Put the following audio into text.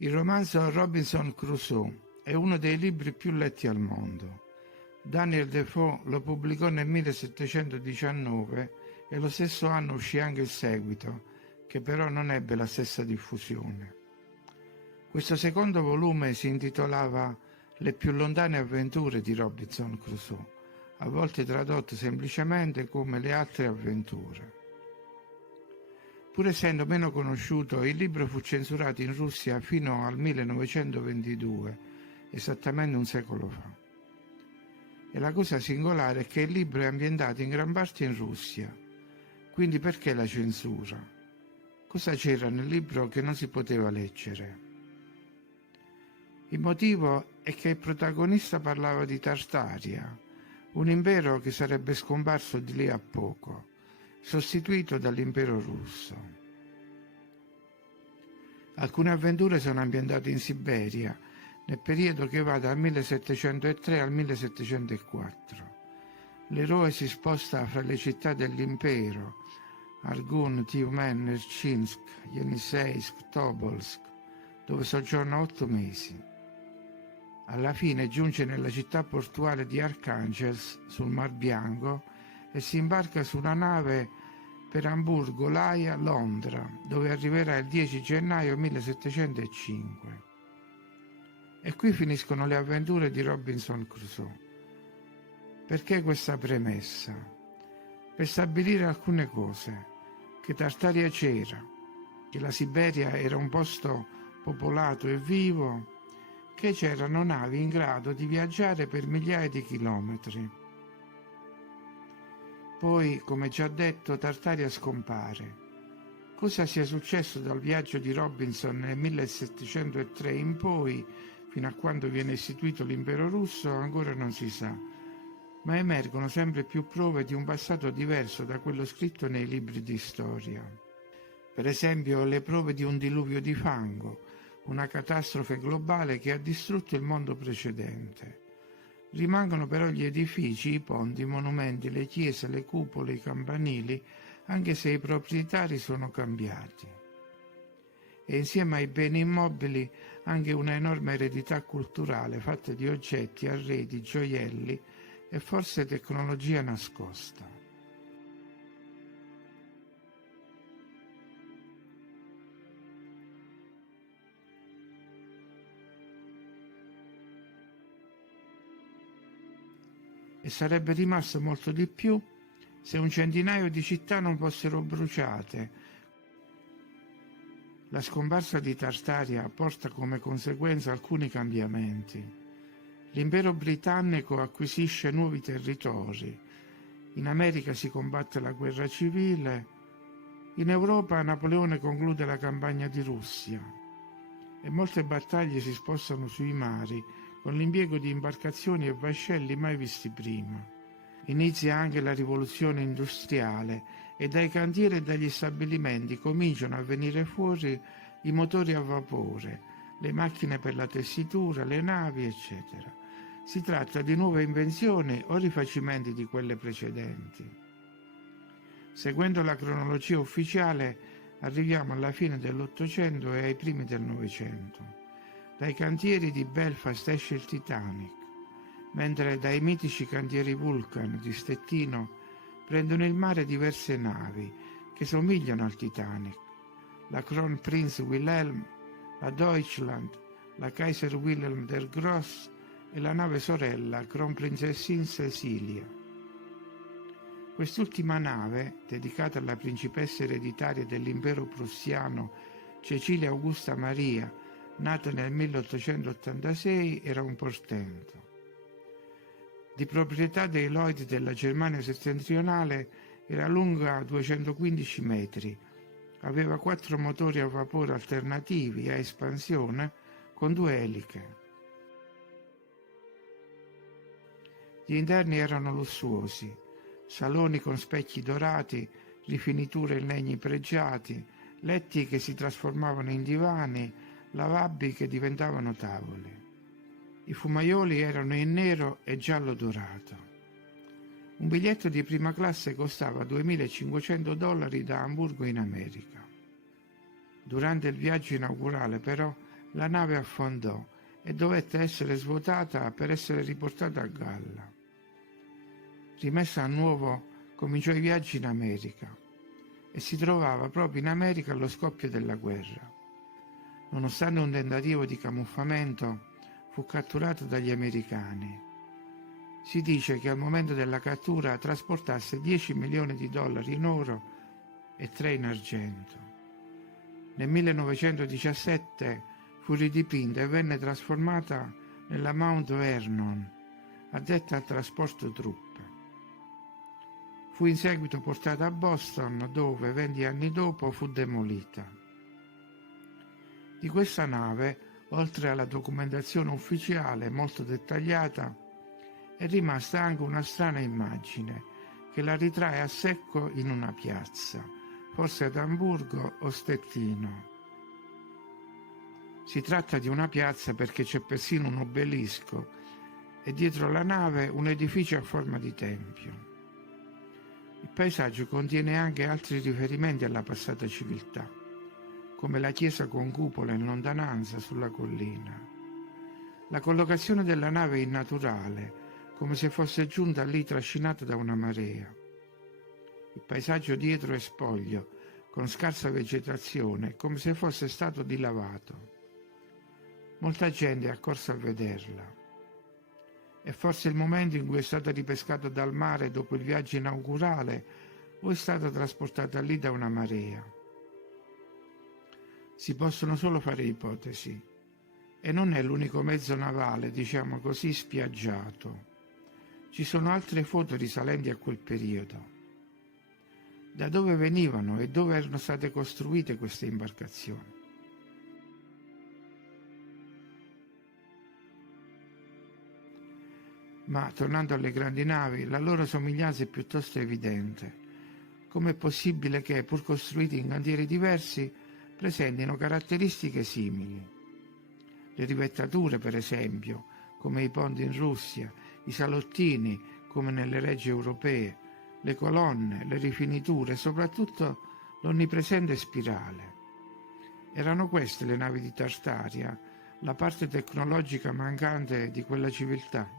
Il romanzo Robinson Crusoe è uno dei libri più letti al mondo. Daniel Defoe lo pubblicò nel 1719 e lo stesso anno uscì anche il seguito, che però non ebbe la stessa diffusione. Questo secondo volume si intitolava Le più lontane avventure di Robinson Crusoe, a volte tradotto semplicemente come Le altre avventure. Pur essendo meno conosciuto, il libro fu censurato in Russia fino al 1922, esattamente un secolo fa. E la cosa singolare è che il libro è ambientato in gran parte in Russia. Quindi perché la censura? Cosa c'era nel libro che non si poteva leggere? Il motivo è che il protagonista parlava di Tartaria, un impero che sarebbe scomparso di lì a poco, sostituito dall'impero russo. Alcune avventure sono ambientate in Siberia, nel periodo che va dal 1703 al 1704. L'eroe si sposta fra le città dell'impero, Argun, Tiumen, Nerchinsk, Yeniseisk, Tobolsk, dove soggiorna 8 mesi. Alla fine giunge nella città portuale di Archangelsk, sul Mar Bianco, e si imbarca su una nave per Amburgo, L'Aia, Londra, dove arriverà il 10 gennaio 1705. E qui finiscono le avventure di Robinson Crusoe. Perché questa premessa? Per stabilire alcune cose: che Tartaria c'era, che la Siberia era un posto popolato e vivo, che c'erano navi in grado di viaggiare per migliaia di chilometri. Poi, come già detto, Tartaria scompare. Cosa sia successo dal viaggio di Robinson nel 1703 in poi, fino a quando viene istituito l'impero russo, ancora non si sa, ma emergono sempre più prove di un passato diverso da quello scritto nei libri di storia. Per esempio, le prove di un diluvio di fango, una catastrofe globale che ha distrutto il mondo precedente. Rimangono però gli edifici, i ponti, i monumenti, le chiese, le cupole, i campanili, anche se i proprietari sono cambiati. E insieme ai beni immobili anche una enorme eredità culturale fatta di oggetti, arredi, gioielli e forse tecnologia nascosta. E sarebbe rimasto molto di più se un centinaio di città non fossero bruciate. La scomparsa di Tartaria porta come conseguenza alcuni cambiamenti. L'impero britannico acquisisce nuovi territori. In America si combatte la guerra civile. In Europa Napoleone conclude la campagna di Russia. E molte battaglie si spostano sui mari, con l'impiego di imbarcazioni e vascelli mai visti prima. Inizia anche la rivoluzione industriale e dai cantieri e dagli stabilimenti cominciano a venire fuori i motori a vapore, le macchine per la tessitura, le navi, eccetera. Si tratta di nuove invenzioni o rifacimenti di quelle precedenti. Seguendo la cronologia ufficiale, arriviamo alla fine dell'Ottocento e ai primi del Novecento. Dai cantieri di Belfast esce il Titanic, mentre dai mitici cantieri Vulcan di Stettino prendono il mare diverse navi che somigliano al Titanic: la Kronprinz Wilhelm, la Deutschland, la Kaiser Wilhelm der Gross e la nave sorella Kronprinzessin Cecilia. Quest'ultima nave, dedicata alla principessa ereditaria dell'impero prussiano Cecilia Augusta Maria, nata nel 1886, era un portento. Di proprietà dei Lloyd della Germania settentrionale, era lunga 215 metri, aveva 4 motori a vapore alternativi a espansione con 2 eliche. Gli interni erano lussuosi, saloni con specchi dorati, rifiniture in legni pregiati, letti che si trasformavano in divani, lavabili che diventavano tavoli. I fumaioli erano in nero e giallo dorato. Un biglietto di prima classe costava $2.500 da Amburgo in America. Durante il viaggio inaugurale, però, la nave affondò e dovette essere svuotata per essere riportata a galla. Rimessa a nuovo, cominciò i viaggi in America e si trovava proprio in America allo scoppio della guerra. Nonostante un tentativo di camuffamento, fu catturato dagli americani. Si dice che al momento della cattura trasportasse 10 milioni di dollari in oro e 3 in argento. Nel 1917 fu ridipinta e venne trasformata nella Mount Vernon, addetta al trasporto truppe. Fu in seguito portata a Boston, dove 20 anni dopo fu demolita. Di questa nave, oltre alla documentazione ufficiale molto dettagliata, è rimasta anche una strana immagine che la ritrae a secco in una piazza, forse ad Amburgo o Stettino. Si tratta di una piazza perché c'è persino un obelisco e dietro la nave un edificio a forma di tempio. Il paesaggio contiene anche altri riferimenti alla passata civiltà, come la chiesa con cupola in lontananza sulla collina. La collocazione della nave è innaturale, come se fosse giunta lì trascinata da una marea. Il paesaggio dietro è spoglio, con scarsa vegetazione, come se fosse stato dilavato. Molta gente è accorsa a vederla. È forse il momento in cui è stata ripescata dal mare dopo il viaggio inaugurale o è stata trasportata lì da una marea. Si possono solo fare ipotesi. E non è l'unico mezzo navale, diciamo così, spiaggiato. Ci sono altre foto risalenti a quel periodo. Da dove venivano e dove erano state costruite queste imbarcazioni? Ma, tornando alle grandi navi, la loro somiglianza è piuttosto evidente. Com'è possibile che, pur costruite in cantieri diversi, presentino caratteristiche simili? Le rivettature, per esempio, come i ponti in Russia, i salottini, come nelle regge europee, le colonne, le rifiniture e soprattutto l'onnipresente spirale. Erano queste le navi di Tartaria, la parte tecnologica mancante di quella civiltà?